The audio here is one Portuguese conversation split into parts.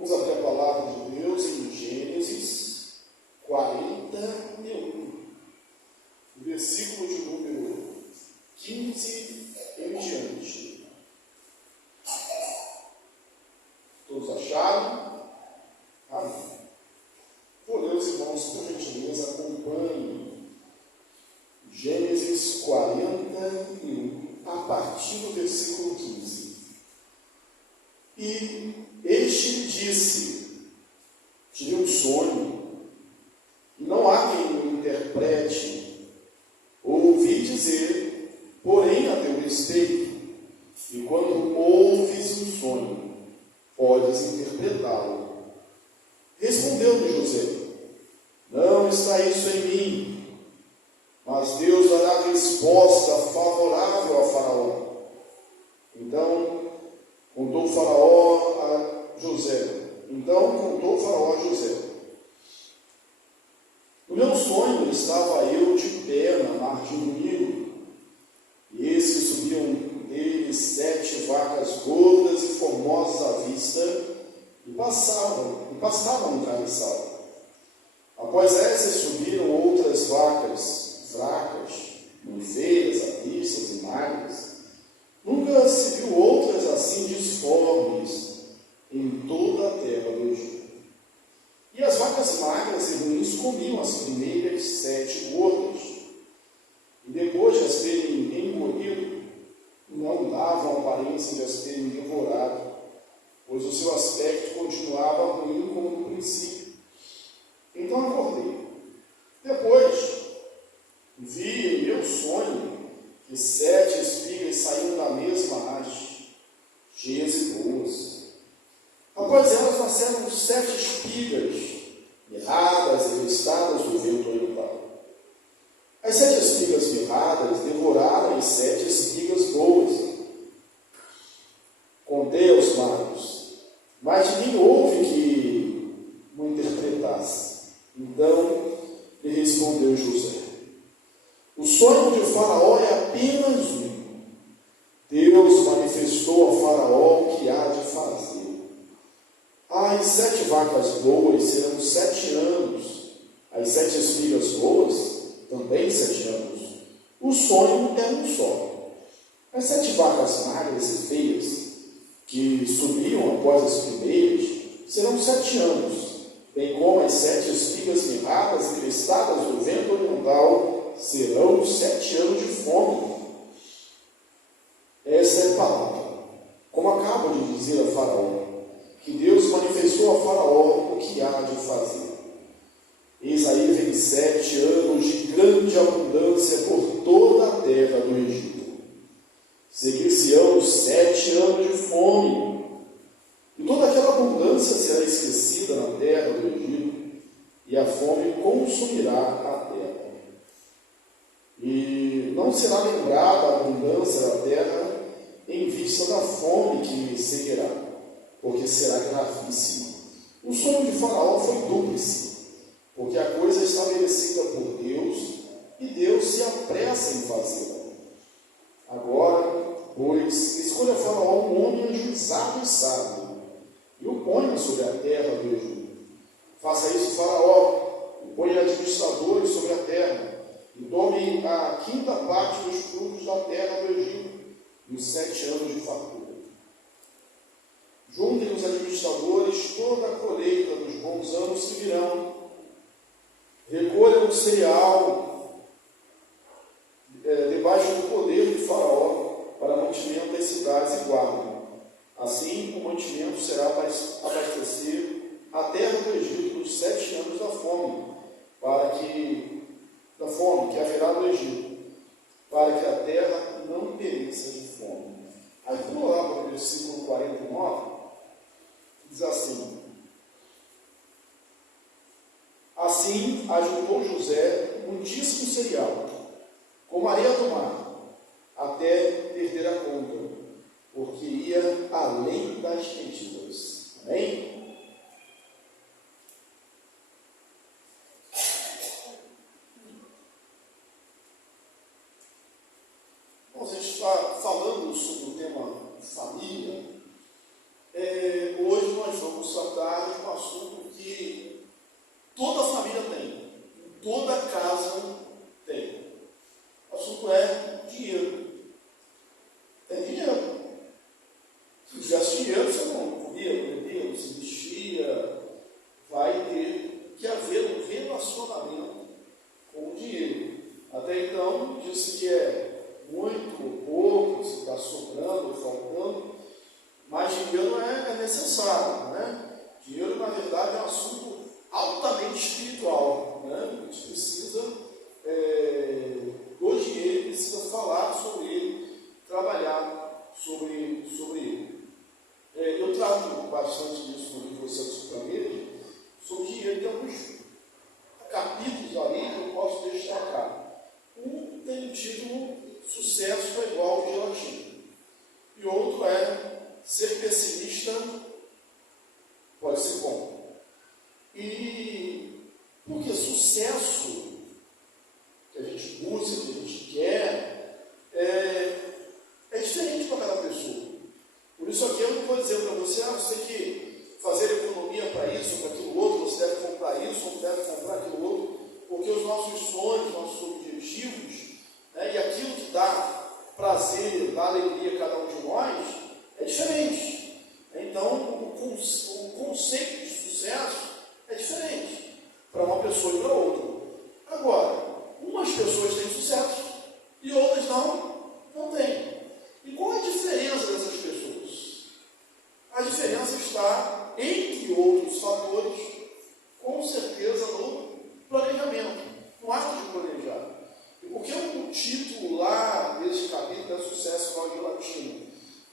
Vamos abrir a palavra de Deus em Gênesis 41, versículo de número 15 em diante. Todos acharam? Amém. Por Deus, irmãos, por gentileza, acompanhem Gênesis 41, a partir do versículo 15. E este lhe disse: tive um sonho, e não há quem o interprete. Ouvi dizer, porém, a teu respeito, e quando ouves um sonho, podes interpretá-lo. Respondeu-lhe José: não está isso em mim, mas Deus dará resposta favorável a Faraó. Então contou Faraó a José. No meu sonho estava eu de pé na margem do Nilo, e eis que subiam dele 7 vacas gordas e formosas à vista, e pastavam no carniçal. Após essas subiram outras vacas fracas, feias, avissas e magras. Nunca se viu outras assim disformes em toda a terra do Egito. E as vacas magras e ruins comiam as primeiras 7 gordas, e depois de as terem engolido, não davam aparência de as terem devorado, pois o seu aspecto continuava ruim como no princípio. Então acordei. Depois vi em meu sonho que 7 espigas saíam da mesma haste, cheias e boas. Após elas nasceram 7 espigas, mirradas e listadas do vento oriental. As 7 espigas mirradas devoraram as 7 espigas boas. Contei aos magos, mas ninguém houve que o interpretasse. Então lhe respondeu José: o sonho de Faraó é apenas um. Deus manifestou a Faraó o que há de fazer. As 7 vacas boas serão 7 anos, as 7 espigas boas também 7 anos. O sonho é um só. As 7 vacas magras e feias, que subiam após as primeiras, serão 7 anos, bem como as 7 espigas mirradas e crestadas do vento oriental serão 7 anos de fome. Essa é a palavra, como acabo de dizer a Faraó, que Deus manifestou a Faraó o que há de fazer. Eis aí vem 7 anos de grande abundância por toda a terra do Egito. Seguir-se-ão 7 anos de fome, e toda aquela abundância será esquecida na terra do Egito, e a fome consumirá a terra. E não será lembrada a abundância da terra em vista da fome que seguirá, porque será gravíssima. O sonho de Faraó foi dúplice, porque a coisa é estabelecida por Deus, e Deus se apressa em fazê-la. Agora, pois, escolha Faraó um homem ajuizado e sábio, e o ponha sobre a terra do Egito. Faça isso, Faraó, e ponha administradores sobre a terra, e tome a 5ª parte dos frutos da terra do Egito, e os 7 anos de fartura. Juntem os administradores toda a colheita dos bons anos que virão. Recolham o cereal debaixo do poder de Faraó para mantimento das cidades e guardem. Assim, o mantimento será para abastecer a terra do Egito nos 7 anos da fome que haverá no Egito, para que a terra não pereça de fome. Aí, pula lá para o versículo 49, diz assim: assim ajuntou José muitíssimo cereal, como a areia do mar, até perder a conta, porque ia além das medidas. Amém? Bom, a gente está falando sobre o tema família. Hoje nós vamos tratar tarde um assunto que toda família tem, toda casa tem. O assunto é dinheiro. É dinheiro. Se tivesse dinheiro, você não comia, não bebia, não se vestia. Vai ter que haver um relacionamento com o dinheiro. Até então, disse que é muito ou pouco, se está sobrando ou faltando, mas dinheiro é necessário, né? Dinheiro, na verdade, é um assunto altamente espiritual, né? A gente precisa do dinheiro, precisa falar sobre ele, trabalhar sobre ele. Eu trato bastante disso no livro Você Supramento, sobre dinheiro. Tem alguns capítulos ali que eu posso destacar. Um tem o título Sucesso é igual ao gelatina. E outro é Ser pessimista pode ser bom. E porque sucesso que a gente busca, que a gente quer, é diferente para cada pessoa. Por isso aqui eu não vou dizer para você, você tem que fazer economia para isso ou para aquilo outro, você deve comprar isso ou deve comprar aquilo outro, porque os nossos sonhos, nossos objetivos, né, e aquilo que dá prazer, dá alegria a cada um de nós, é diferente. Então, o conceito de sucesso é diferente para uma pessoa e para outra. Agora, umas pessoas têm sucesso e outras não têm. E qual é a diferença dessas pessoas? A diferença está, entre outros fatores, com certeza no planejamento, no ato de planejar. E por que o título lá desse capítulo é Sucesso igual a gelatina?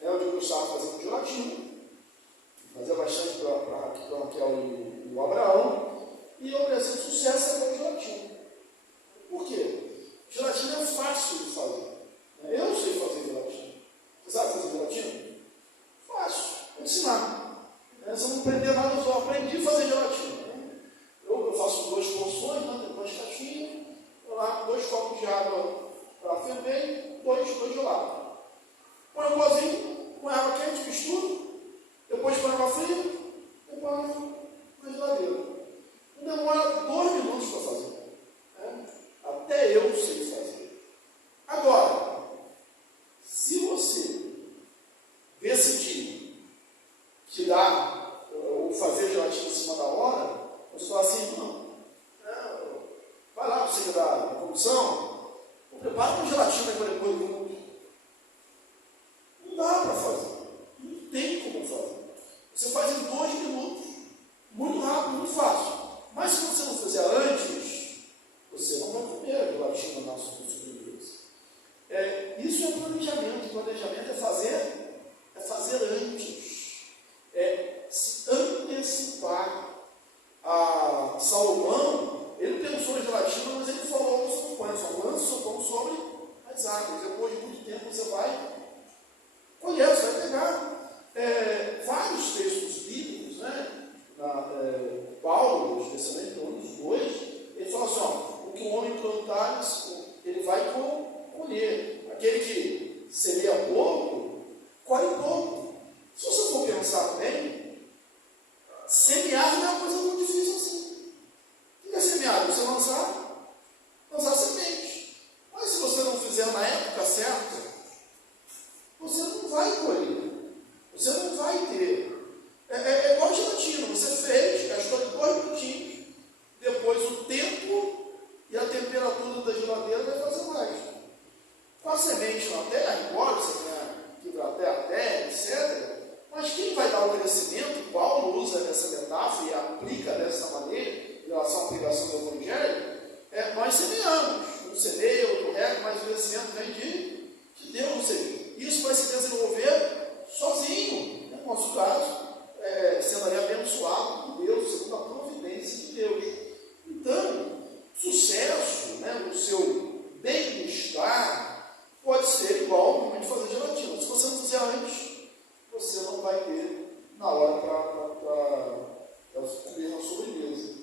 Onde eu estava fazendo gelatina, fazia bastante para Raquel e o Abraão, e eu pensei, sucesso é igual a gelatina. Por quê? Gelatina é fácil de fazer. Eu sei fazer gelatina. Você sabe fazer gelatina? Fácil, vou ensinar. Você não aprender nada, eu só aprendi a fazer gelatina. Eu faço 2 porções, depois caixinha, lá 2 copos de água para ferver, 2 gelados. Põe um pozinho, põe água quente, mistura, depois põe água fria, depois na geladeira. Não demora 2 minutos para fazer. Até eu sei fazer. Agora, se você decidir que dá, ou fazer gelatina em cima da hora, você fala assim, vai lá, você da comissão, prepara uma gelatina para depois do mundo. Não dá para fazer. Não tem como fazer. Você faz em 2 minutos, muito rápido, muito fácil. Mas se você não fizer antes, você não vai comer a gelatina na sua sobremesa. Isso é planejamento. Planejamento é fazer antes. É se antecipar. A Salomão, ele pensou em gelatina, mas ele falou sobre o só lança o pão sobre as águas. Depois de muito tempo você vai colher, você vai pegar vários textos bíblicos, né? Paulo, especialmente no dos 2, ele fala assim, o que o homem plantar, ele vai colher. Aquele que semeia pouco, colhe pouco. Se você for pensar bem, semear não é uma coisa muito difícil assim. O que é semear? Você lançar semente. Mas se você não fizer na época certa, você não vai colher. Você não vai ter. É igual a gelatina. Você fez, gastou 2 minutinhos, depois o tempo e a temperatura da geladeira vai fazer mais. Com a semente na terra, embora você tenha que hidratar a terra, etc., mas quem vai dar o crescimento, Paulo usa essa metáfora e aplica dessa maneira, em relação à pregação do Evangelho, nós semeamos. Um semeia, outro rega, mas o crescimento vem de Deus. Ou seja, isso vai se desenvolver sozinho, no nosso caso, sendo aí abençoado por Deus, segundo a providência de Deus. Então, sucesso, no seu bem-estar, pode ser igual ao momento de fazer gelatina. Se você não fizer antes, você não vai ter na hora para comer na sobremesa.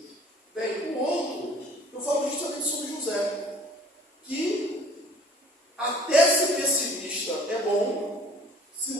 Bem, o outro, eu falo justamente sobre José, que até ser pessimista é bom, se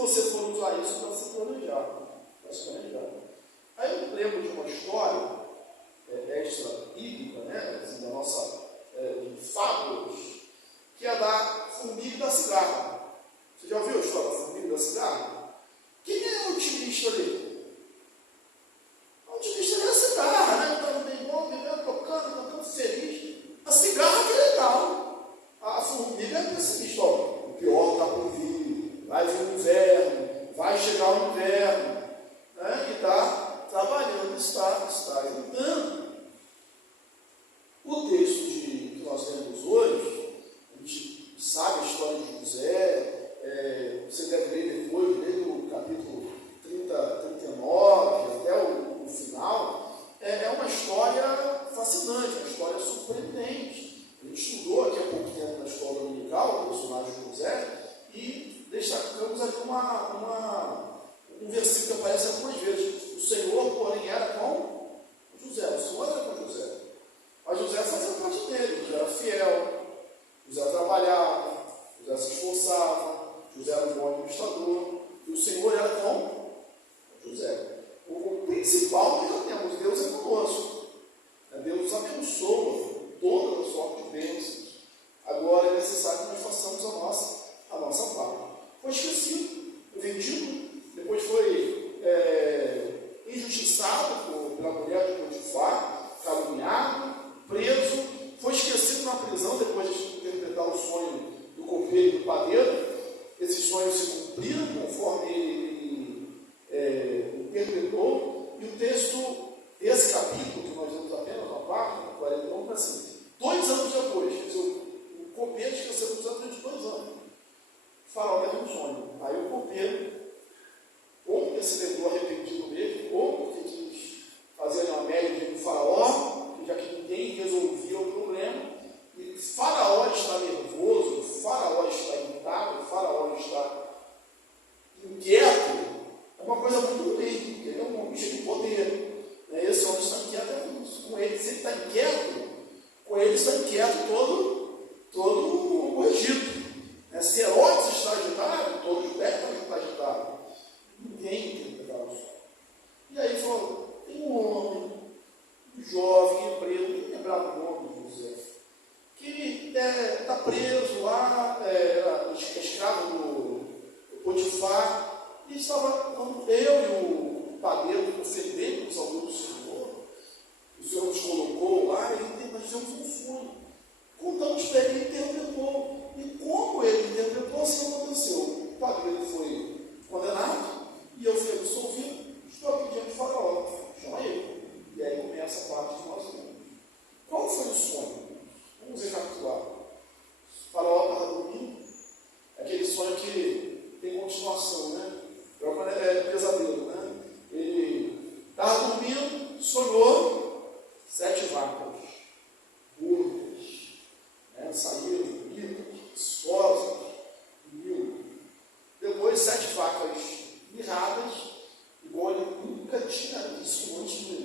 nunca tinha visto antes de,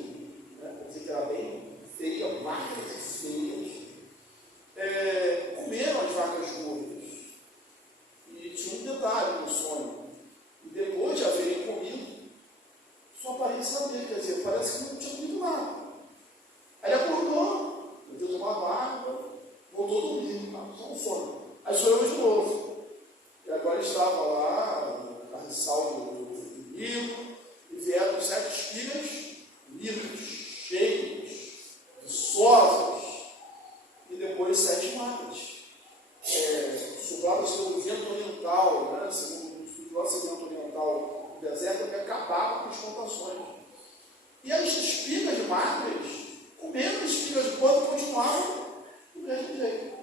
porque era bem feia, vacas feias, comeram as vacas gordas. E tinha um detalhe no sonho. E depois de haverem comido, sua aparência era dele, quer dizer, parece que não tinha comido nada. Aí ele acordou, deu tomado água, voltou a dormir, só um sono. Aí sonhou de novo. E agora estava lá, na carniçal do inimigo, e vieram 7 espigas livres, cheias, viçosas, e depois 7 magras, sopradas pelo vento oriental, segundo o vento oriental do deserto, que acabava com as plantações. E as espigas magras comeram as espigas de podre e continuavam do mesmo jeito.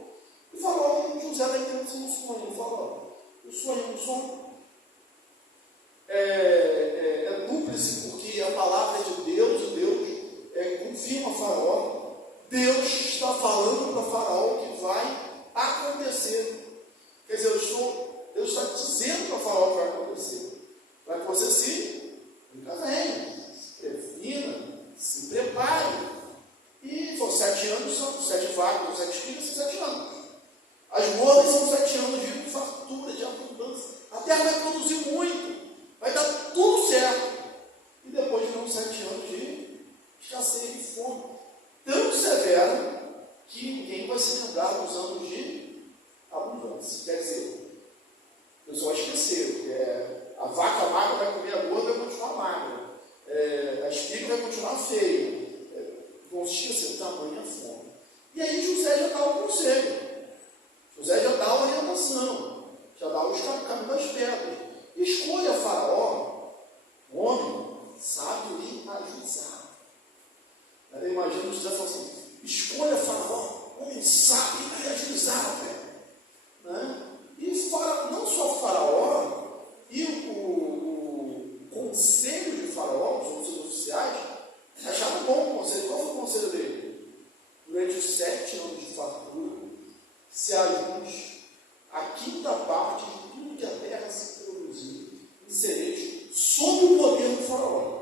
E falou, José da intenção do sonho, ele falou, o sonho é um sonho. É dúplice, porque a palavra é de Deus, e Deus confirma a Faraó. Deus está falando para Faraó que vai acontecer. Quer dizer, Deus está dizendo para Faraó que vai acontecer. Vai acontecer sim, nunca venha, se previna, se prepare. E foram 7 anos, são 7 vacas, 7 espigas, são 7 anos. As gordas são 7 anos de fartura, de abundância. A terra vai produzir muito, vai dar tudo certo. E depois virão 7 anos de escassez e fome. Tão severa que ninguém vai se lembrar dos anos de abundância. Quer dizer, o pessoal esqueceu. A vaca magra vai comer a gorda e vai continuar magra. A espiga vai continuar feia. Vão se esquecer, tamanha fome. E aí José já dá o conselho. José já dá a orientação, já dá os caminhos das pedras. Escolha Faraó, um homem sábio e ajuizado. Eu imagino José falando assim, escolha Faraó, homem sábio e ajuizado. E não só Faraó, e o conselho de Faraó, os outros oficiais, acharam bom o conselho. Qual foi o conselho dele? Durante os 7 anos de fartura, se ajunte a 5ª parte de tudo que a terra se produzir e sereis sob o poder do Faraó.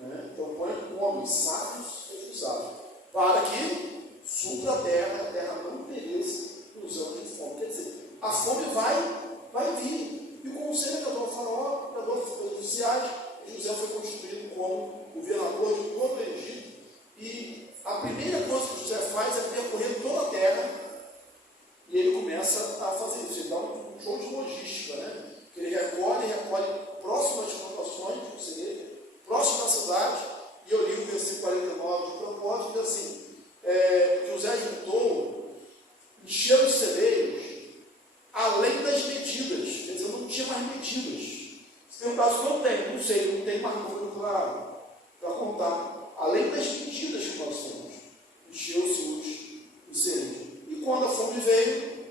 Então põe homens sábios e ajuizados, para que supra a terra não pereça nos anos de fome. Quer dizer, a fome vai vir. E o conselho que deu ao Faraó, que deu aos oficiais, José foi constituído como governador de todo o Egito. E a primeira coisa que José faz é percorrer toda a terra. E ele começa a fazer isso, ele dá um show de logística, que ele recolhe próximo das plantações, ou seja, próximo da cidade. E eu li o versículo 49 de propósito, diz assim, José juntou, encheu os celeiros, além das medidas, quer dizer, não tinha mais medidas. Se tem um caso que eu tenho, não sei, não tem mais número para contar. Além das medidas que nós temos, encheu-se os celeiros. E quando a fome veio,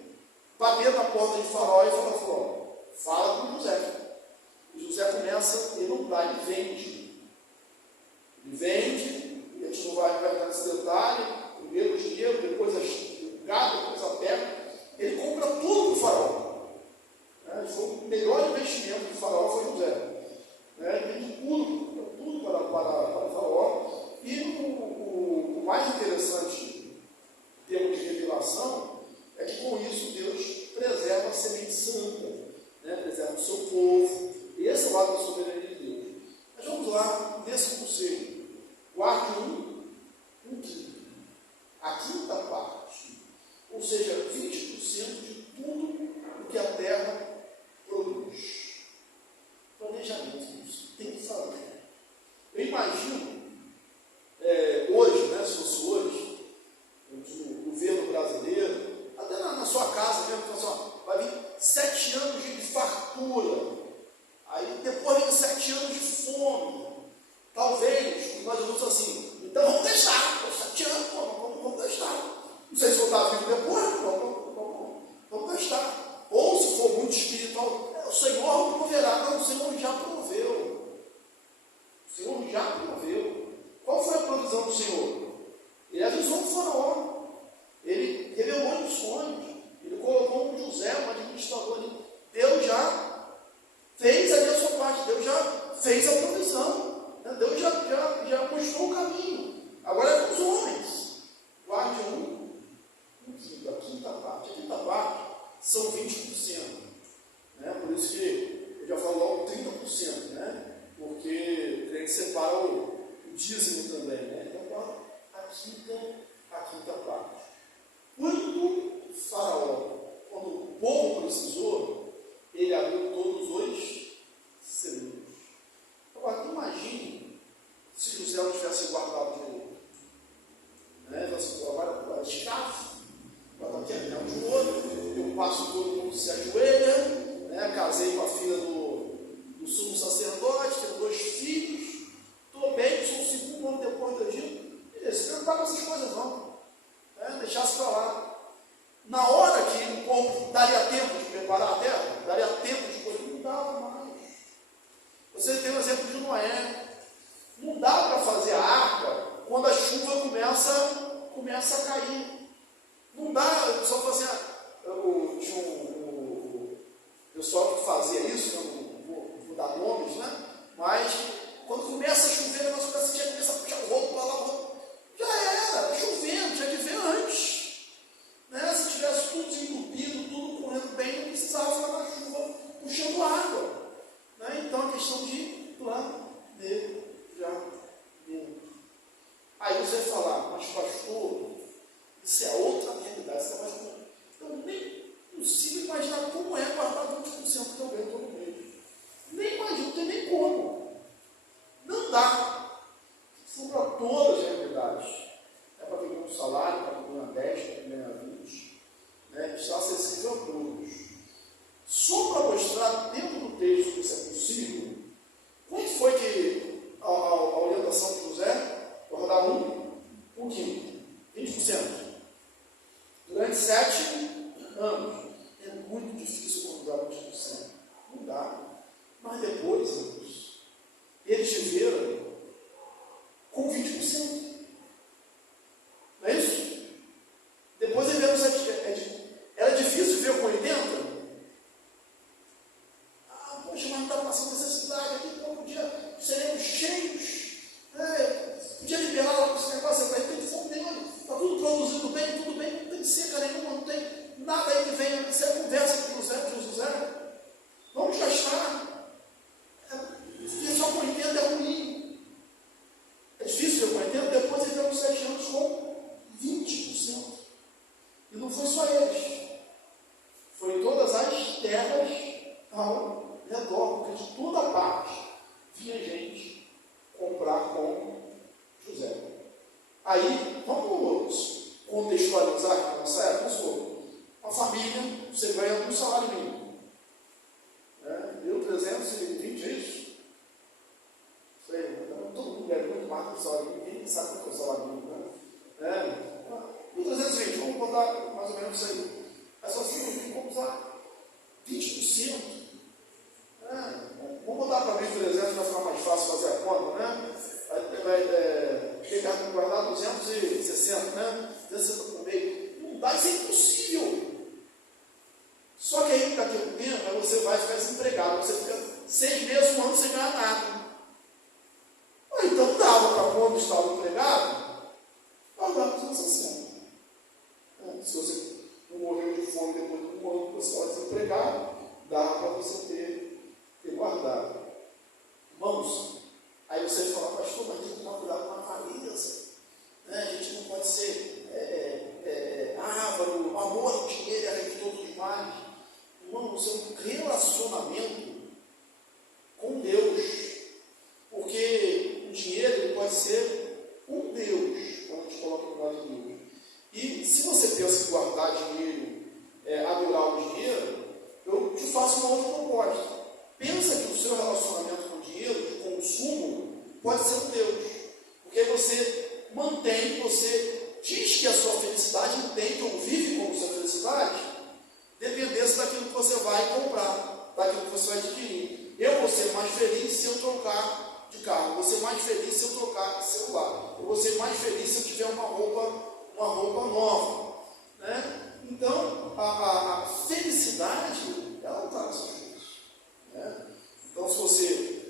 bateu na porta de Faraó e falou, fala com José. E José começa, ele não dá, ele vende. Ele vende, a gente não vai entrar nesse detalhe, primeiro o dinheiro, depois o gado, depois a terra. Ele compra tudo para o Faraó. Foi o melhor investimento do Faraó, foi José. Ele vende tudo para o Faraó. E o mais interessante, em termos de revelação, é que com isso Deus preserva a semente santa, preserva o seu povo. Esse é o lado da soberania de Deus. Mas vamos lá, nesse conselho. Guarde um quinto, a 5ª parte, ou seja, 20% de tudo o que a terra produz. Planejamento disso, tem que fazer. Eu imagino, hoje, se fosse hoje, no governo brasileiro, até na sua casa mesmo, vai vir 7 anos de fartura, aí depois vem 7 anos de fome. Talvez, nós vamos assim, então vamos deixar, 7 anos, vamos deixar. Não sei se eu estava vivo depois, vamos deixar. Ou se for muito espiritual, o Senhor proverá. Não, o Senhor já proveu. O Senhor já proveu. Qual foi a provisão do Senhor? Ele avisou o Faraó. Ele revelou em sonhos. Ele colocou um José, um administrador ali. Deus já fez ali a sua parte. Deus já fez a provisão. não. Deus já mostrou o caminho. Agora é com os homens. Guarde um quinto, a quinta parte. A quinta parte são 20%. Por isso que eu já falo logo 30%, porque tem que separar o dízimo também. Então, a quinta parte. Quando o povo precisou, ele abriu todos os celeiros. Agora, imagine se José não tivesse guardado direito. Agora, escravo, agora aqui é de ouro, eu passo todo mundo se ajoelha, casei com a filha do sumo sacerdote, tenho 2 filhos, estou bem, sou o segundo homem depois do Egito. Ele se preocupar com essas coisas não, deixasse para lá. Na hora que o povo daria tempo de preparar a terra, daria tempo de coisa, não dava mais. Você tem o exemplo de Noé. Não dá para fazer a arca quando a chuva começa a cair. Não dá, o pessoal fala assim, tinha o pessoal que fazia isso, não vou dar nomes, mas quando começa a chover, o negócio começa a puxar o roubo para lá, já era, chovendo, tinha que ver antes. Se tivesse tudo desentupido, tudo correndo bem, não precisava ficar na chuva puxando água. Então é questão de planejamento. Aí você vai falar, mas pastor, isso é outra realidade. Então nem consigo imaginar como é guardar 20% que eu ganho todo mês. Nem imagino, não tem nem como. Não dá. São para todas as realidades. É para quem ganha um salário, para quem ganha 10, para quem ganha 20. Está acessível a todos. Só para mostrar dentro do texto que isso é possível, quanto foi que a orientação de José guardar um quinto, 20%, durante 7 anos? É muito difícil guardar 20%. Não dá. Mas depois, eles viveram com 20%. Não é isso? Depois eles viveram. Era difícil viver com 80%? Poxa, mas não está passando necessidade aqui, um dia seremos cheios. Podia liberar logo esse negócio, aí tem fome dele, está tudo produzindo bem, tudo bem, não tem seca nenhuma, não tem nada aí que venha. Você conversa com José, vamos gastar. Viver só com 80 é ruim. É difícil viver com 80, depois ele deu 7 anos com 20%. E não foi só eles, foi todas as terras ao redor, porque de toda parte vinha gente comprar com José. Aí, vamos contextualizar aqui na nossa época. Uma família, você ganha um salário mínimo. Deu 320, é isso? Então, todo mundo ganha muito mais do que o salário mínimo, ninguém sabe quanto é o salário mínimo. 320, vamos botar mais ou menos isso aí. Mas só assim, vamos usar 20%. Vamos botar para 1.300 para ficar mais fácil fazer a conta, Vai ter que guardar 260, 260 por mês. Não dá, isso é impossível. Só que aí, daqui a um tempo, você vai ficar desempregado. Você fica 6 meses, 1 ano sem ganhar nada. Então dava para quando estava empregado, guardar 260. Se você não morreu de fome depois de 1 ano, você estava desempregado, dava para você ter guardado. Irmãos, aí você fala, pastor, mas tem que tomar cuidado com a família. A gente não pode ser ávaro, amor ao dinheiro, a gente todo demais. Irmãos, é um relacionamento com Deus. Porque o dinheiro ele pode ser um Deus, quando a gente coloca no lado de Deus. E se você pensa em guardar dinheiro, adorar o dinheiro, eu te faço uma outra proposta. Pensa que o seu relacionamento com o dinheiro, de consumo, pode ser um Deus. Porque você mantém, você diz que a sua felicidade entende ou vive como sua felicidade, dependendo daquilo que você vai comprar, daquilo que você vai adquirir. Eu vou ser mais feliz se eu trocar de carro, vou ser mais feliz se eu trocar de celular, eu vou ser mais feliz se eu tiver uma roupa nova. Então, a felicidade, ela não está nessas coisas. Então, se você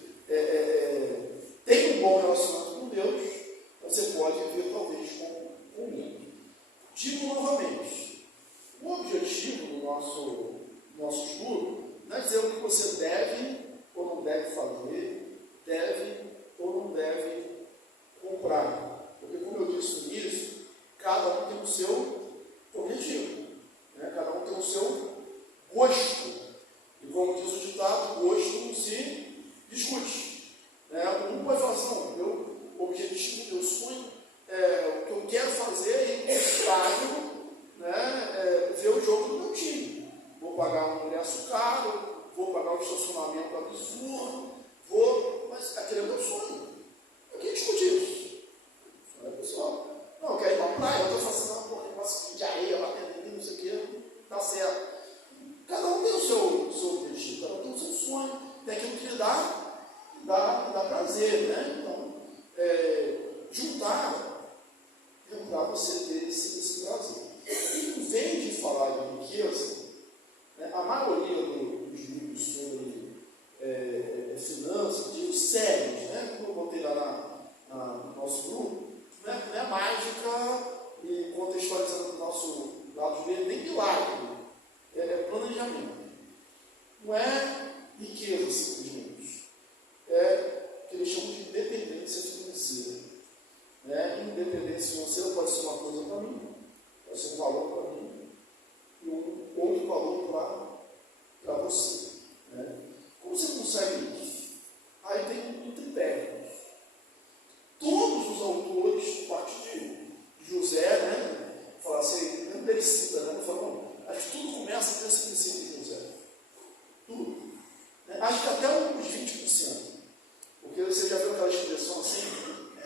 expressão assim,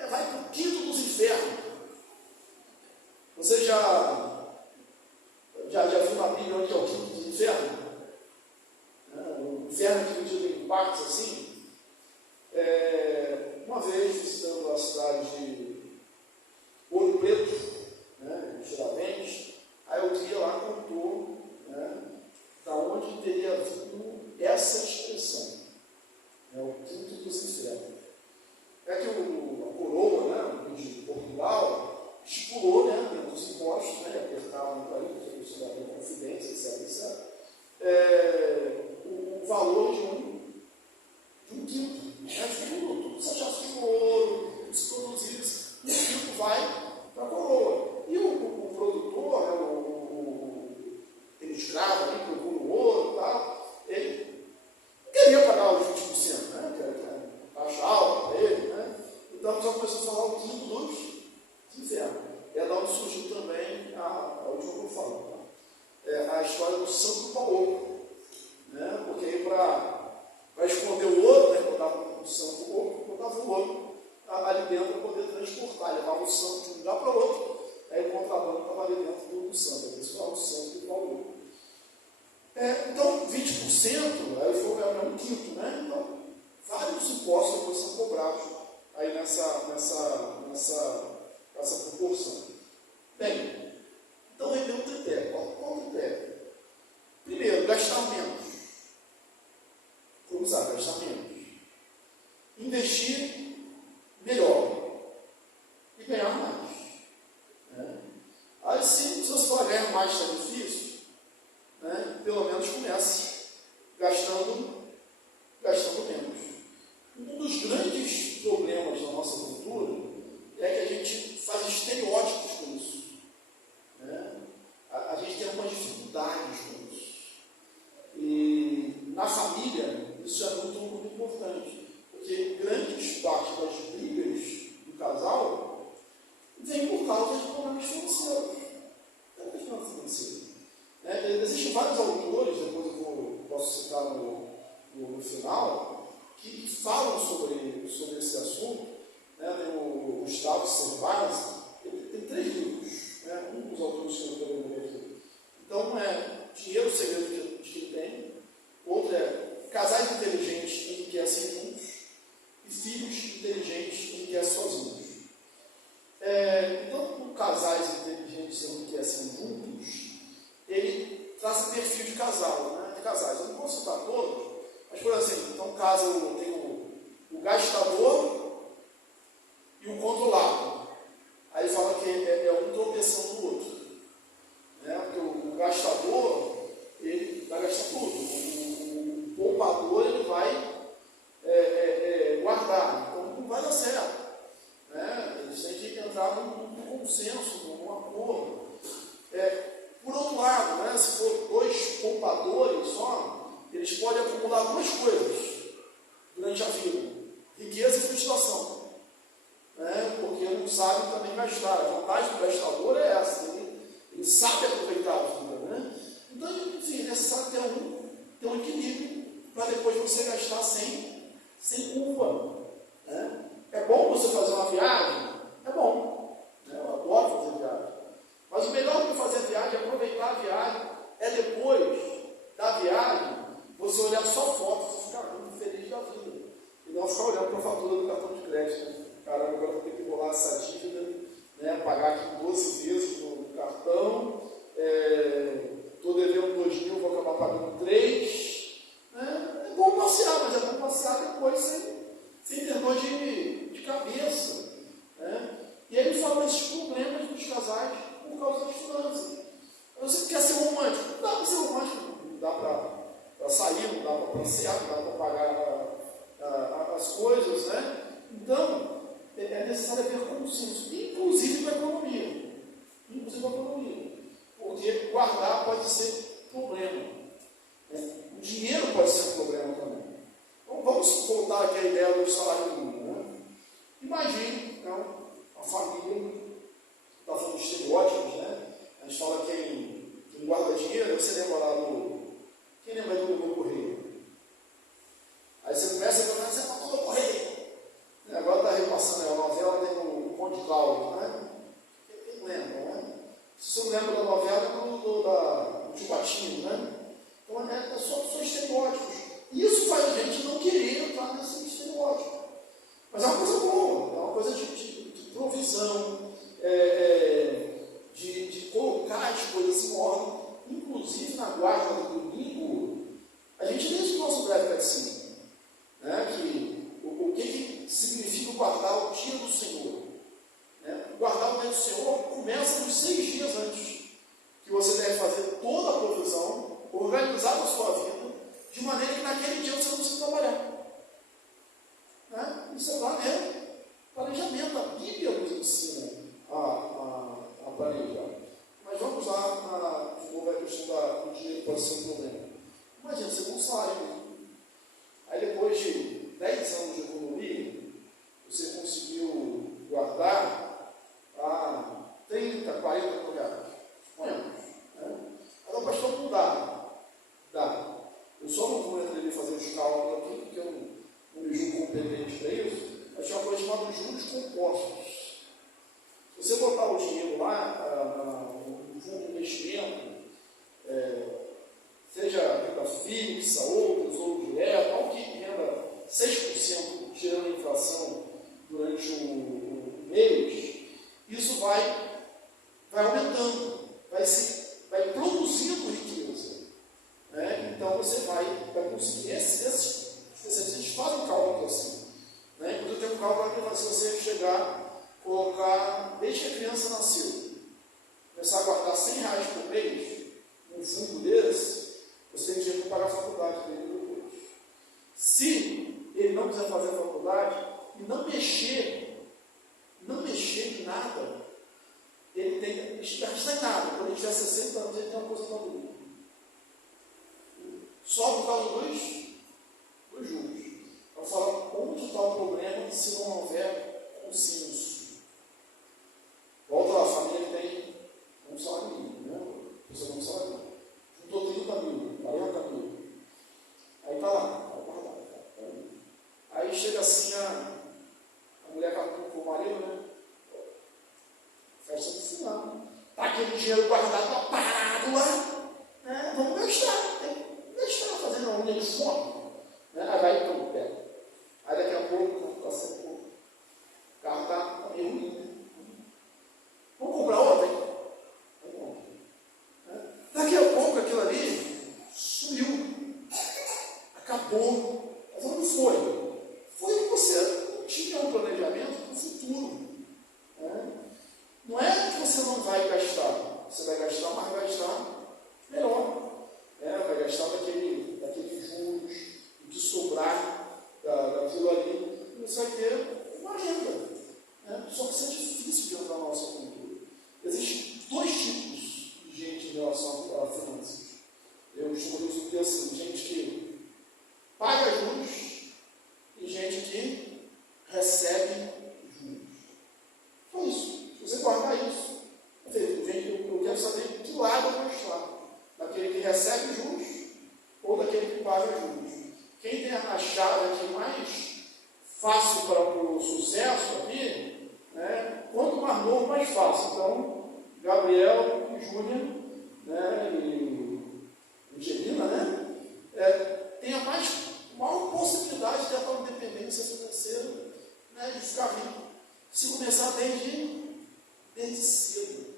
vai para o quinto dos infernos. Você já viu na Bíblia onde é o quinto dos infernos? O inferno que dividido em partes assim. Uma vez visitando a cidade de Ouro Preto, Tiradentes, aí eu vi lá contou, da onde teria vindo essa expressão, o quinto dos infernos. É que a coroa, de Portugal, estipulou, dentro dos impostos, apertavam para aí, isso da confidência, etc. O valor de um quinto. Tudo se achasse de ouro, se produzisse, um quinto vai para a coroa. E o produtor, aquele escravo ali, procura o ouro e tal, ele não queria pagar os 20%, que era taxa alta para ele, Então já começou a falar o quinto dos infernos. É da onde surgiu também a última que eu falo, a história do santo Paulo, porque aí para esconder o ouro, botava o santo no ouro, botava o ouro ali dentro para poder transportar, levava o santo de um lugar para outro, aí o contrabando estava ali dentro do santo, por isso o santo de Paulo. Então 20%, aí foi um quinto, Então vários impostos depois são cobrados aí nessa proporção. Bem, então aí tem um critério. Qual o critério? Primeiro, gastar menos. Vamos usar, gastar menos. Investir melhor. E ganhar mais. Aí se você for ganhar mais, está difícil, pelo menos comece gastando menos. Um dos grandes problemas da nossa cultura é que a gente faz estereótipos com isso. A gente tem algumas dificuldades com isso. E na família, isso é muito importante. Porque grande parte das brigas do casal vem por causa de problemas financeiros. Existem vários autores, depois eu posso citar no final, que falam sobre esse assunto. Tem o Gustavo Cerbasi, ele tem 3 livros, um dos autores que eu estou lendo aqui. Então, Dinheiro, o Segredo de Quem Tem. Outro é Casais Inteligentes que Enriquecem Juntos e Filhos Inteligentes que Enriquecem Sozinhos. Então, o Casais Inteligentes que Enriquecem Juntos, ele traz o perfil de casal, de casais. Eu não vou citar todos, mas, por exemplo, então, caso tem o gastador e o controlado. Aí fala que é um tropeçando no outro. Porque o gastador, ele vai gastar tudo. O poupador, ele vai guardar. Então não vai dar certo. Eles têm que entrar num consenso, num acordo. Por outro lado, se for 2 poupadores só, eles podem acumular 2 coisas durante a vida: riqueza e frustração. Porque não sabe também gastar. A vantagem do gastador é essa, ele sabe aproveitar a vida. Então, enfim, é necessário ter um equilíbrio para depois você gastar sem culpa. É bom você fazer uma viagem? É bom. Eu adoro fazer viagem. Mas o melhor do que fazer a viagem é aproveitar a viagem. Depois da viagem, você olhar só fotos e ficar muito feliz da vida. E não ficar olhando para a fatura do cartão de crédito. Caramba, agora eu vou ter que rolar essa dívida, pagar aqui 12 vezes no cartão, estou devendo 2.000, vou acabar pagando 3. É bom passear, mas é bom passear depois sem ter dor de cabeça. E aí ele fala desses problemas dos casais por causa das finanças. Você quer ser romântico? Não dá para ser romântico, não dá para sair, não dá para passear, não dá para pagar as coisas. Então, é necessário ter consenso, inclusive com a economia. Porque guardar pode ser problema. O dinheiro pode ser um problema também. Então, vamos voltar aqui à ideia do salário mínimo. Imagine, então, a família, está falando de estereótipos, a gente fala quem guarda dinheiro, você lembra lá quem lembra do correio? Aí você começa a falar, você matou o correio. Agora está de Cláudio, né? Quem lembra, né? Se você não lembra da novela, do Tio Patinho, né? Então é só estereótipos. Isso faz a gente não querer entrar nesse estereótipo. Mas é uma coisa boa, é uma coisa de provisão, de colocar as coisas em ordem. Inclusive, na guarda do domingo, a gente lê isso no nosso breve catecismo, né? Que o que significa guardar o dia do Senhor. Né? Guardar o dia do Senhor começa nos 6 dias antes, que você deve fazer toda a provisão, organizar a sua vida, de maneira que naquele dia você não precisa trabalhar. Né? Isso é planejamento. A Bíblia nos ensina a planejar. Mas vamos lá, de novo, a questão do dinheiro pode ser um problema. Imagina, você tem um salário. Aí depois de 10 anos de economia, você conseguiu guardar 30, 40 mil reais. Suponhamos. Né? Agora, pastor, não dá. Dá. Eu só não vou entrar ali fazer os cálculos aqui, porque eu não me julgo competente para isso, mas tinha uma coisa chamada juros compostos. Se você botar o dinheiro lá, no fundo de investimento, seja renda fixa, ou tesouro direto, algo que renda 6% tirando a inflação durante o mês, isso vai aumentando, vai produzindo riqueza. Né? Então você vai conseguir. Esses especialistas fazem um cálculo assim. Né? Inclusive tem um cálculo que se você chegar, colocar, desde que a criança nasceu, começar a guardar R$100 por mês, um fundo desse, você tem dinheiro para pagar a faculdade dele depois. Se ele não quiser fazer a faculdade e não mexer em nada, ele tem que gastar em nada. Quando ele tiver 60 anos, ele tem uma aposentadoria. Só por causa dos juros. Então, fala onde está o problema se não houver consenso. Volta lá, a família que tem um salário mínimo, né? Você não sabe. Juntou 30 mil, 40 mil. Aí está lá, está guardado. Aí chega assim a mulher com o marido, né? Festa do final. Está aquele dinheiro guardado, está parado lá. Né? Vamos gastar. Tem que gastar, fazendo uma unha de fome. Né? Aí vai para o pé. Aí daqui a pouco, está sem pouco. O carro está meio ruim. Né? Vamos comprar outra? Vamos comprar. Né? Daqui a pouco aquilo ali sumiu. Acabou. Mas onde foi? Foi que você não tinha um planejamento para o futuro. Né? Não é que você não vai gastar. Você vai gastar, mas vai gastar melhor. Vai gastar daqueles juros, o que sobrar daquilo ali, e você vai ter uma renda. Só que isso é difícil de entrar na nossa cultura. Existem 2 tipos de gente em relação a finanças. Eu costumo dizer assim, gente que paga juros e gente que recebe juros. Só isso. Se você guardar isso, eu quero saber que lado eu vou estar. Daquele que recebe juros ou daquele que paga juros. Quem tem a chave aqui mais fácil para o sucesso aqui, né? Quanto mais novo, mais fácil. Então, Gabriel e Júlia, né? E Angelina, né? Tem a maior possibilidade de ter uma independência financeira, né? De ficar rico. Se começar desde cedo,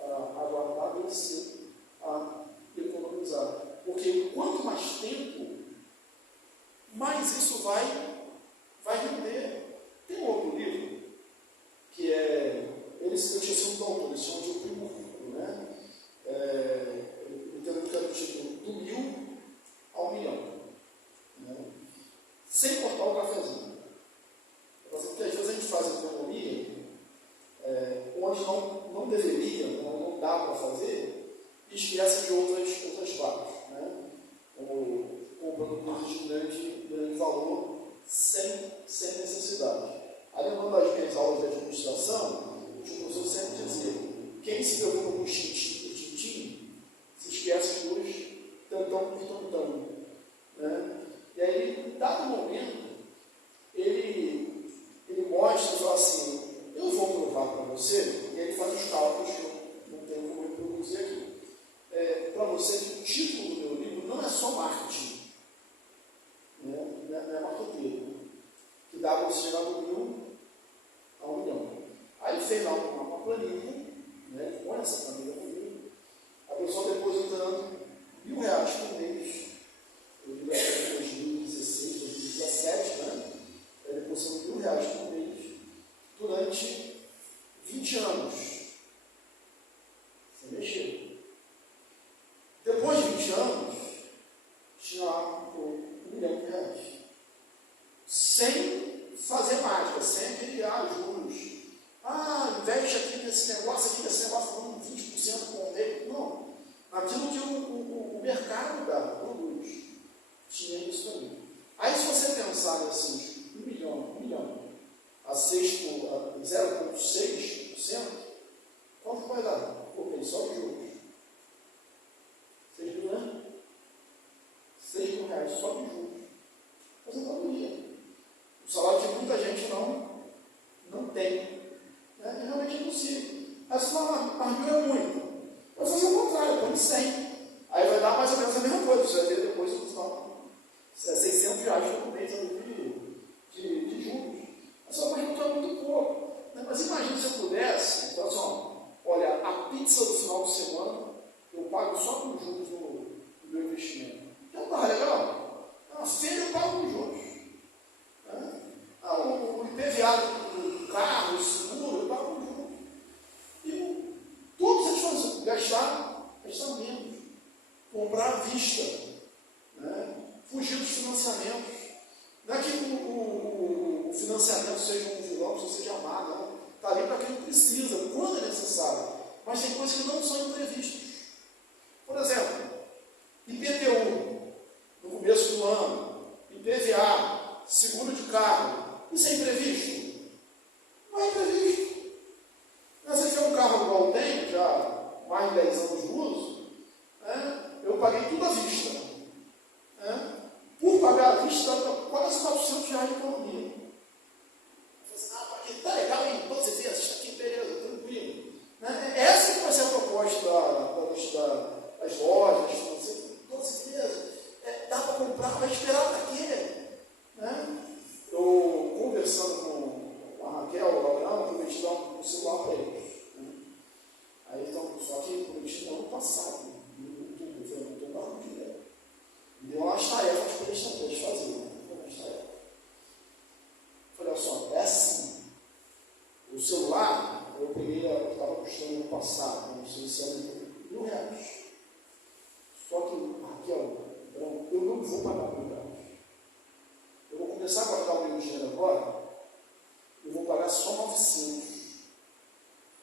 a guardar desde cedo, a economizar. Porque quanto mais tempo, mais isso vai render. Tem um outro livro que eu tinha sido um autor, eles chamam de O Primo Rico, né? Então eu quero o título do 1000 ao 1.000.000, né? Sem cortar o cafezinho. Porque às vezes a gente faz economia onde não deveria, não dá para fazer, e esquece de outras partes, né? Como comprando coisas de grande valor sem necessidade. Aí, uma das minhas aulas de administração, o professor sempre dizia: quem se preocupa com o tintim, se esquece dos tantão por tantão. Né? E aí, em dado momento, ele mostra e fala assim: eu vou provar você, e ele faz os cálculos que eu não tenho como reproduzir aqui. Para você que o título do meu livro não é só marketing, né? Não é marketing, que dá para você chegar do 1.000 a 1 milhão. Aí ele fez lá uma planilha, né? Ele põe essa planilha no livro, a pessoa depositando R$1.000 por mês. Eu digo até 2016, 2017, né? Ele depositou R$1.000 por mês durante 20 anos. Sem mexer. Depois de 20 anos, tinha lá R$1 milhão. Sem fazer mágica, sem criar juros. Investe aqui nesse negócio, falando 20% com ele. Não. Aquilo que o mercado dá, produz. Tinha isso aí. Aí, se você pensar assim, 1 milhão, a 0,6%, quanto vai dar? Porque só de juros. 6 mil, né? 6 mil reais só de juros. Aposentadoria. O salário que muita gente não tem. É realmente impossível. Aí você fala, mas mil é muito. Eu vou fazer o contrário, põe 100. Aí vai dar mais ou menos a mesma coisa. Você vai ter depois no final R$600 por mês de juros. Mas só mais não é muito pouco. Mas imagine se eu pudesse, então, assim, olha, a pizza do final de semana eu pago só com juros no meu investimento. Já não está legal? A feira eu pago com juros. O IPVA do carro, o seguro, eu pago com juros. E tudo vocês fazem, gastar menos. Comprar à vista. Né? Fugir dos financiamentos. Não é que o financiamento seja um vilão, que seja amado, não. Está ali para quem precisa, quando é necessário. Mas tem coisas que não são imprevistas. Por exemplo, IPTU, no começo do ano, IPVA, seguro de carro. Isso é imprevisto? Não é imprevisto. Mas se tiver um carro igual eu tenho, já mais de 10 anos de uso, eu paguei tudo à vista. Por pagar à vista, dá quase R$400 de economia. Está legal em 12 vezes, está aqui, beleza, tranquilo. Essa que vai ser a proposta das lojas, 12 vezes. Dá para comprar, vai esperar para quê? Eu, conversando com a Raquel, o Abraão, prometi dar um celular para eles. Aí então, só que prometi no ano passado, no outubro, foi no outubro, direto. Me deu umas tarefas para eles também fazerem. Falei, olha só, é assim. O celular, eu peguei, estava custando no passado, não sei se é R$1.000. Só que, Raquel, eu não vou pagar R$1.000. Eu vou começar a guardar o meu dinheiro agora, eu vou pagar só 900.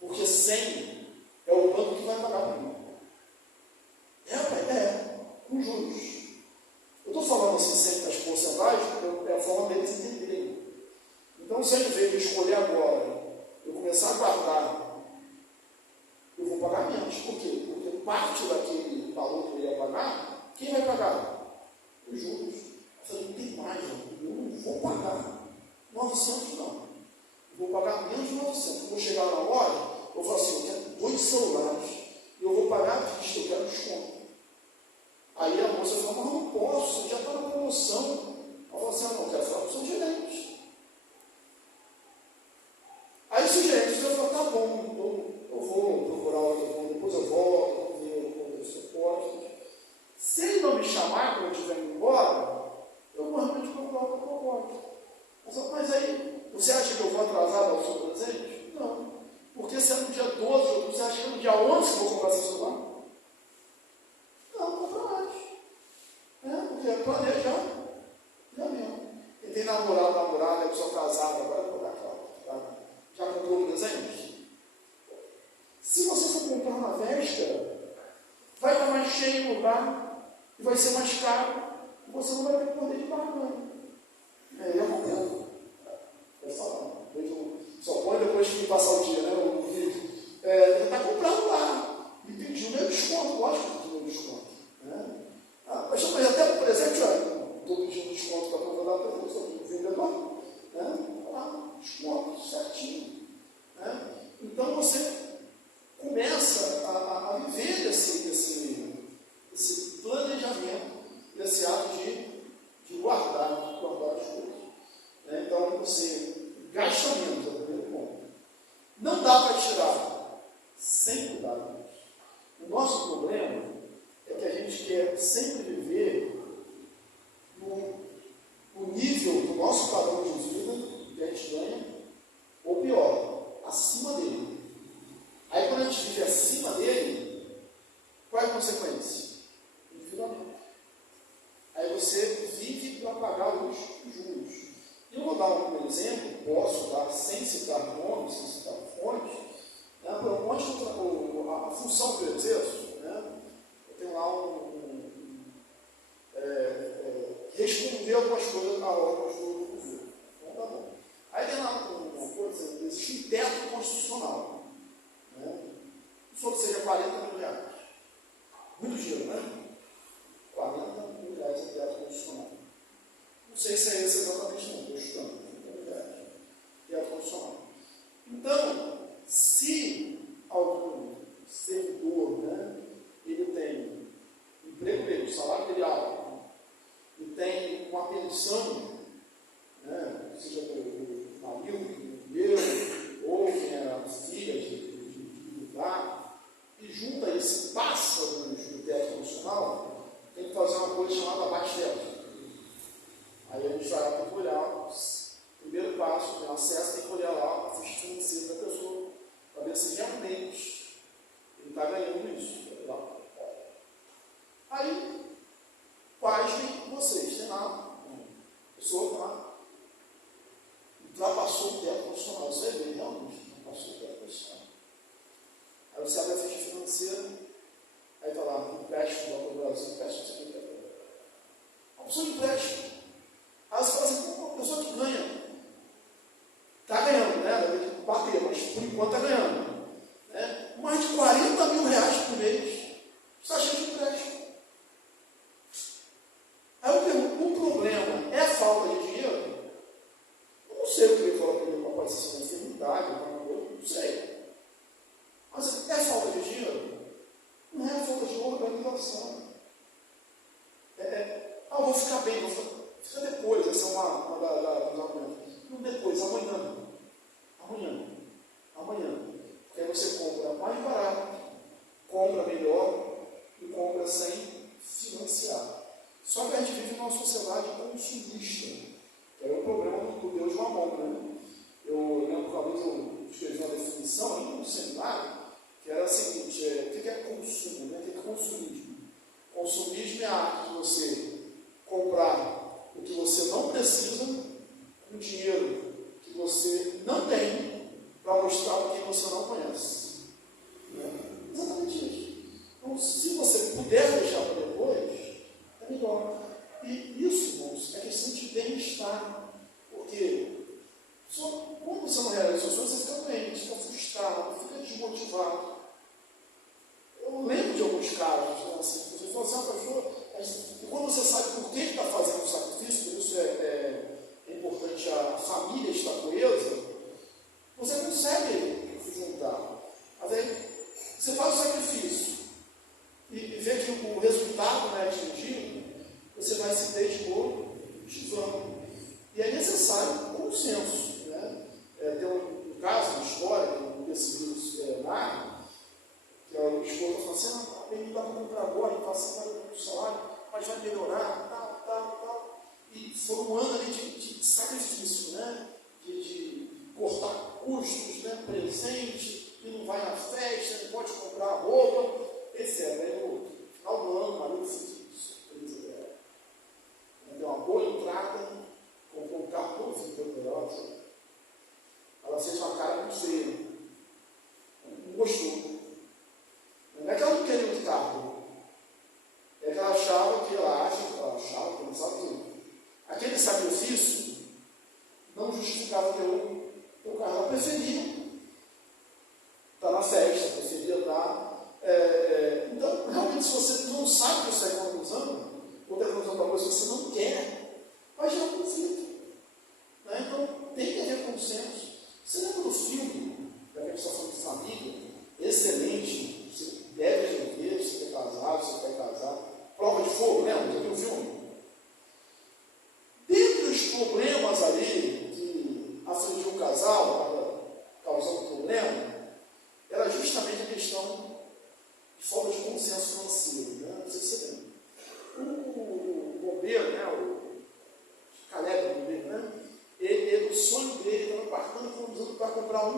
Porque 100 é o banco que vai pagar para mim. Com juros. Eu estou falando assim sempre das porcentagens, porque é a forma deles entenderem. Então, se ao invés de escolher agora, eu começar a guardar, eu vou pagar menos. Por quê? Porque parte daquele valor que eu ia pagar, quem vai pagar? Os juros. Eu falei, não tem mais, eu não vou pagar 900 não. Eu vou pagar menos de 900. Eu vou chegar na loja, eu falo assim, eu quero 2 celulares, e eu vou pagar à vista, eu quero desconto. Aí a moça falou, mas não posso, você já está na promoção. Eu falo assim, não, quero falar com o seu gerente. Aí o gerente falou, tá bom, eu vou procurar outro, depois eu volto, vou ver outras propostas. Se ele não me chamar quando eu estiver indo embora, eu normalmente compro outra proposta. Mas aí, você acha que eu vou atrasar o seu presente? Não. Porque se é no dia 12 de outubro, você acha que é no dia 11 que eu vou comprar seu celular? Não, compra mais. Porque planeja já mesmo. Quem tem namorada, é pessoa casada, agora eu vou dar claro. Já comprou presente? Se você for comprar na véspera, vai estar mais cheio o lugar e vai ser mais caro. E você não vai ter poder de barganha. Eu recomendo. É só põe depois que passar o dia, né? O vídeo. Ele está comprando lá. E pediu meu desconto. Lógico que pediu meu desconto. Mas até o presente, estou pedindo desconto para eu dar presente, estou pedindo vendedor. Desconto certinho. Então você começa a viver esse planejamento, esse ato de guardar as coisas. Né? Então você gasta menos, é o primeiro ponto. Não dá para tirar sem cuidar disso. O nosso problema é que a gente quer sempre viver no nível do nosso padrão de vida que a gente ganha, ou pior, acima dele. Aí quando a gente vive acima dele, qual é a consequência? Endividamento. Aí você vive para pagar os juros. Eu vou dar um exemplo, posso dar sem citar nomes, sem citar fontes, né, a função que eu exerço, né, eu tenho lá responder algumas coisas a órgãos do governo. Então tá bom. Aí tem lá uma coisa, existe um teto constitucional. Né? Só que seja 40 mil reais. Muito dinheiro, né? 40 mil reais em teto constitucional. Não sei se é esse exatamente não, estou chutando. Teto constitucional. Então, se algum servidor, né, ele tem emprego dele, salário dele alto, e tem uma pensão, né, seja do marido, do primeiro, ou quem é filha de lugar, e junta isso, passa do teto constitucional, tem que fazer uma coisa chamada abate-teto. Aí a gente vai lá para olhar, primeiro passo, tem acesso, tem que olhar lá a ficha financeira da pessoa, para ver se realmente ele está ganhando isso. Aí, pasmem vocês, tem lá, a pessoa está lá, ultrapassou o teto constitucional, você vê, realmente, ultrapassou o teto constitucional. Aí você abre a ficha financeira, aí está lá, empréstimo, Banco do Brasil, empréstimo, você tem que a opção de empréstimo. Aí você fala assim, uma pessoa que ganha, está ganhando, né? Vai ter que bater, mas por enquanto está ganhando. Né? Mais de 40 mil reais por mês, está cheio de empréstimo. Aí eu pergunto, o problema é falta de dinheiro? Eu não sei o que ele falou para ele, pode ser uma enfermidade, não sei. Mas é falta de dinheiro? Não é falta de organização. Eu vou ficar bem, fica depois, essa é uma das argumentos. Não depois, amanhã. Porque aí você compra mais barato, compra melhor e compra sem financiar. Só que a gente vive numa sociedade consumista. É o problema do Deus Mamon, né? Eu lembro que uma vez eu escrevi uma definição ainda no seminário, que era a seguinte, o que é consumo? Né? O que é consumismo? Consumismo é a arte de você comprar o que você não precisa com dinheiro que você não tem para mostrar para quem você não conhece. Né? Exatamente isso. Então, se você puder deixar para depois, é melhor. E isso, irmãos, é questão de bem-estar. Porque quando você não realiza suas coisas, você fica doente, fica frustrado, fica desmotivado. Eu lembro de alguns casos, né, assim, você falou assim, pastor, e quando você sabe por que está fazendo o sacrifício, por isso é importante a família estar coesa, você consegue se juntar. Mas aí você faz o sacrifício e vê que o resultado não é atingido, você vai se desmotivando. E é necessário consenso. Né? Tem um caso, uma história, desse livro narra, que a esposa fala assim, ele dá para comprar agora, ele passa o salário, mas vai melhorar, tal. E foi um ano ali de sacrifício, né? De cortar custos, né? Presente, que não vai na festa, não pode comprar roupa, etc. Aí no final do ano, o marido fez surpresa dela. Deu uma boa entrada, comprou um carro novinho para ela. Ela fez uma cara muito feia. Não gostou. Não é que ela não queria o carro. É que ela achava que não sabe tudo. Aquele sacrifício não justificava ter o carro. Ela preferia estar na festa, preferia estar. Então, realmente, se você não sabe que você está economizando, ou está economizando para coisa que você não quer, vai gerar conflito. Né? Então, tem que haver consenso. Você lembra do filme, já que a gente está falando de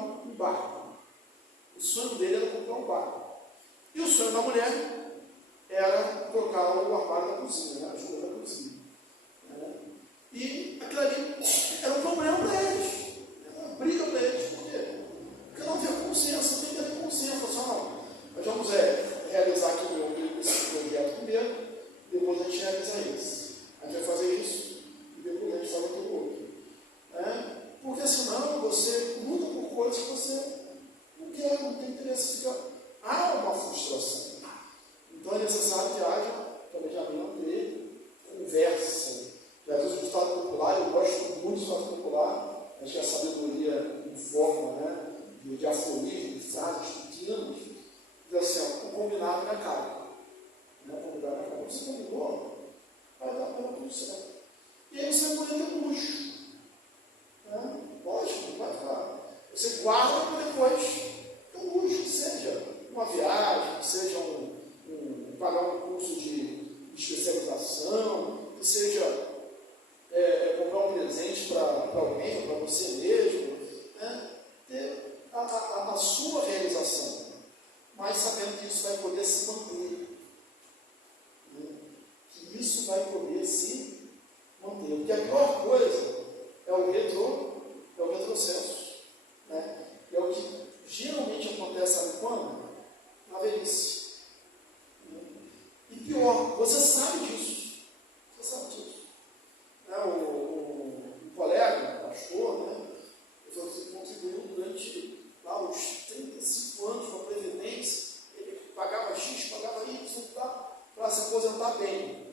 um barco. O sonho dele era comprar um barco. E o sonho da mulher era trocar o armário da cozinha, né? As coisas da cozinha. Né? E aquilo ali era um problema para eles. Era uma briga para eles. Por quê? Porque não havia consenso, tem que haver consenso. Só não. Nós vamos realizar aqui esse projeto primeiro, depois a gente realiza esse. A gente vai fazer isso e depois a gente faz aquilo outro. Porque senão você luta por coisas que você não quer, não tem interesse. Há uma frustração. Então é necessário que haja planejamento e conversa. E às vezes o Estado Popular, eu gosto muito do Estado Popular, acho que a sabedoria em forma, né, de aforismo, de frases pequenas, diz assim, o combinado na cara. O combinado na cara. Você combinou, vai dar para tudo certo. E aí você vai poder ter um luxo. Lógico, vai ficar. Você guarda para depois ter um luxo, que seja uma viagem, que seja pagar um curso de especialização, que seja comprar um presente para alguém, para você mesmo, ter a sua realização, mas sabendo que isso vai poder se manter. Que isso vai poder se manter. Porque a pior coisa é o retrocesso. E é o que geralmente acontece, sabe quando? Na velhice. E pior, você sabe disso. Você sabe disso. O colega, o pastor, ele falou que contribuiu durante lá, os 35 anos com a Previdência, ele pagava X, pagava Y, para se aposentar bem.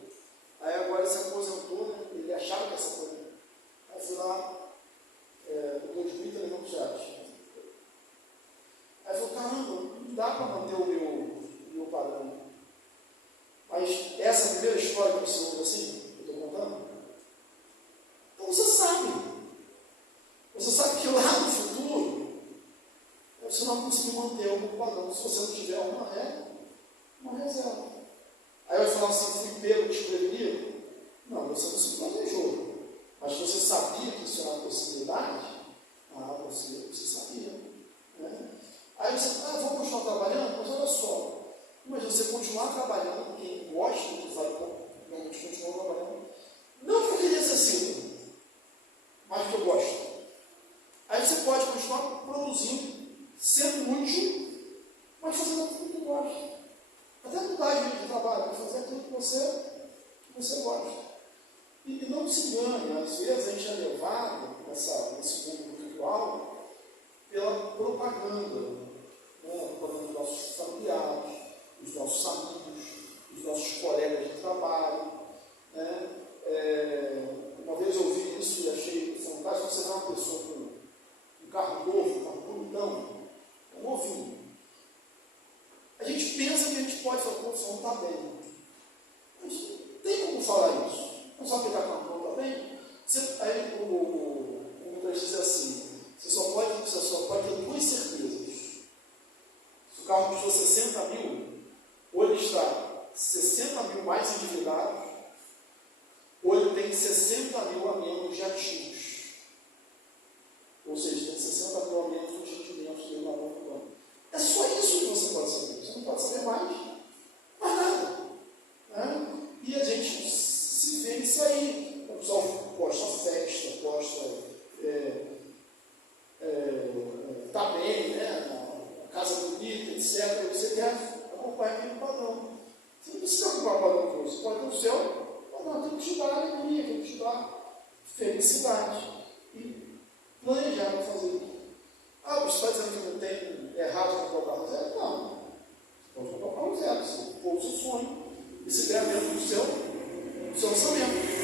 Aí agora ele se aposentou, ele achava que ia se aposentar. Aí fui lá, em 2000, ele não chat. Aí falou, caramba, não dá para manter o meu padrão. Mas essa primeira história que você ouve assim, que eu estou contando, então você sabe. Você sabe que lá no futuro, você não vai conseguir manter o padrão se você não tiver uma reserva. Aí eu falar assim, fui pego desprevenido? Não, você não se planejou. Mas você sabia que isso era uma possibilidade? Você sabia. Aí você, vou continuar trabalhando? Mas olha só, mas você continuar trabalhando, quem gosta de realmente continuar trabalhando, não porque necessita, mas porque eu gosto. Aí você pode continuar produzindo, sendo útil, mas fazendo aquilo que gosta. Até mudar de trabalho, fazer aquilo que você gosta. E não se engane, às vezes a gente é levado nesse mundo virtual pela propaganda. Propaganda dos nossos familiares, dos nossos amigos, dos nossos colegas de trabalho. Uma vez eu ouvi isso e achei fantástico. Você vê uma pessoa com um carro novo, um carro bonitão, novinho. A gente pensa que a gente pode falar, pô, você não está bem. Mas não tem como falar isso. Não sabe que está com a mão, está bem? Aí o motorista diz assim, você só pode ter duas certezas. Se o carro custou 60 mil, ou ele está 60 mil mais endividado, ou ele tem 60 mil a menos de ativos. Ou seja, tem 60 mil a menos de rendimentos dele na mão do banco. É só isso que você pode saber. Você não pode saber mais nada. E a gente se vê nisso aí. O pessoal posta festa, posta tá bem, a casa bonita, etc. Você quer acompanhar aquele padrão. Você não precisa acompanhar o padrão que você pode ter o seu padrão, tem que te dar alegria, tem que te dar felicidade. E planejar para fazer isso. Você está dizendo que não tem errado comprar o carro zero? Não. Você pode comprar o carro zero, se for o seu sonho, e se der dentro do seu orçamento.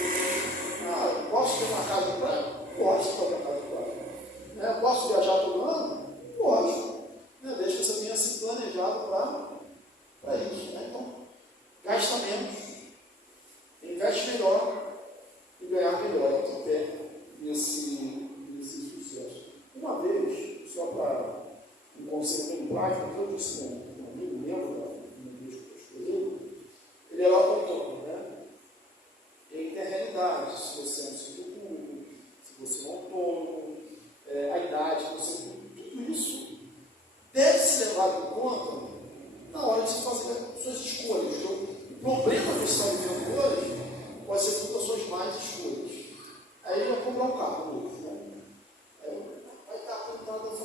Posso ter uma casa de praia? Posso ter uma casa de praia. Posso viajar todo ano? Pode. Desde que você tenha se planejado para isso. Então, gasta menos, investe melhor e ganhar melhor até nesse sucesso. Uma vez, só para um conselho bem prático, eu disse a um amigo meu, ele era autônomo, Ele tem a realidade, se você é um serviço público, se você é um autônomo, a idade, tudo isso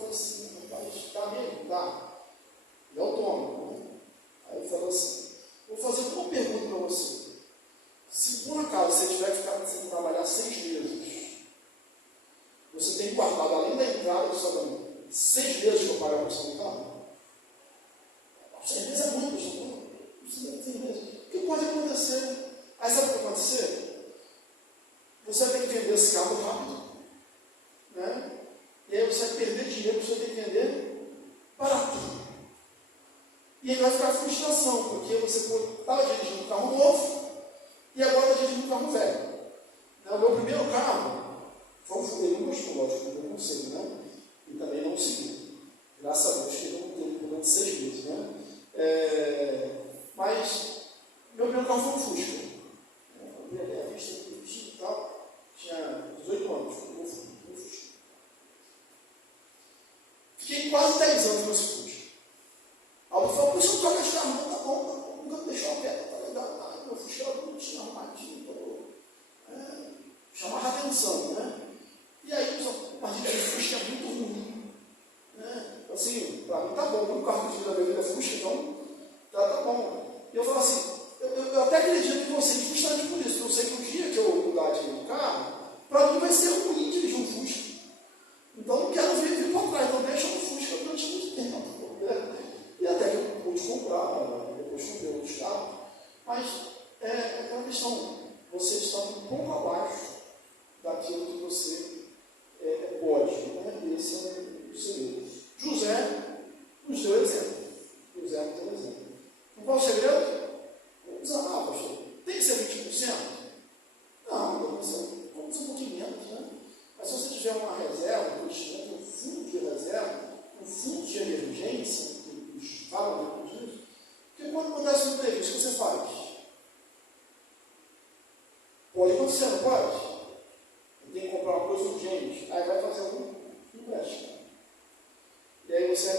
falei assim, rapaz, tá mesmo? Tá. E autônomo, né? Aí ele falou assim, vou fazer uma pergunta para você. Se por acaso você tiver que ficar sem trabalhar 6 meses, você tem guardado, além da entrada do salário, 6 meses para pagar a pensão do carro? 6 meses é muito, pessoal. 6 meses. O que pode acontecer? Aí sabe o que vai acontecer? Você vai ter que vender esse carro rápido, né? E aí você vai perder dinheiro, você vai ter que vender barato. E aí vai ficar frustração, porque você estava dirigindo um carro novo e agora está dirigindo um carro velho. O meu primeiro carro foi um Fusca, ele não gostou, lógico, do meu conselho, né? E também não seguiu. Graças a Deus que ele não teve problema de 6 meses, né? Mas meu primeiro carro foi um Fusca. Eu abri a vista e tal, tinha 18 anos, foi um Fusca. Fiquei quase 10 anos com esse Fusca. Alguém falou, por isso eu troco de carro, não, tá bom, nunca me deixou a pé, tá legal, meu Fusca era bonitinho, arrumadinho, chamava atenção, né? E aí, a partir daí, o Fusca é muito ruim, né? Assim, para mim tá bom, o carro que da minha vida é Fusca, então tá bom. E eu falo assim, eu até acredito em vocês justamente por isso, porque eu sei que o dia que eu mudar de carro, para mim vai ser ruim dirigir um Fusca. Então eu não quero vir para trás, então deixa no Fusca durante muito tempo, né? E até que eu pude comprar, depois comprei outros carros, mas é aquela questão, você está um pouco abaixo daquilo que você pode, né? Esse é o segredo. José nos deu exemplo. José nos deu exemplo. Então, qual é o segredo? Pastor, tem que ser 20%? Não, vamos ser um pouquinho menos, né? Mas se você tiver uma reserva, um investimento, um fundo de reserva, um fundo de emergência, que falam disso, porque quando acontece um imprevisto, o que você faz? Pode acontecer, não pode? Tem que comprar uma coisa urgente, aí vai fazer algum empréstimo. E aí você vai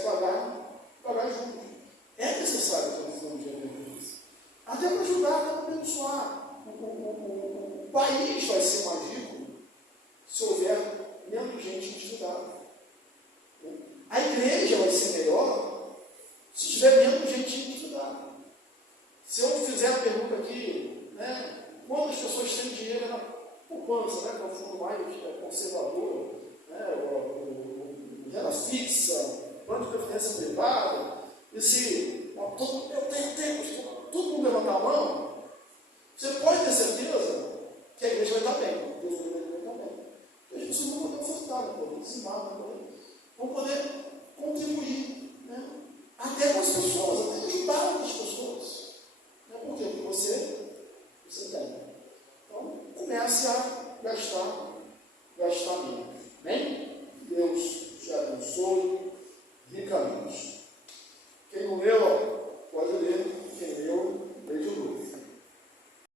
pagar juros. É necessário ter um fundo de emergência. Até para ajudar, até para abençoar. O país vai ser mais rico se houver menos gente endividada. A igreja vai ser melhor se tiver menos gente endividada. Se eu fizer a pergunta aqui, né, quantas pessoas têm dinheiro na poupança, né, que é o fundo mais conservador, né, renda fixa, plano de previdência privada, e se todo mundo levantar a mão, você pode ter certeza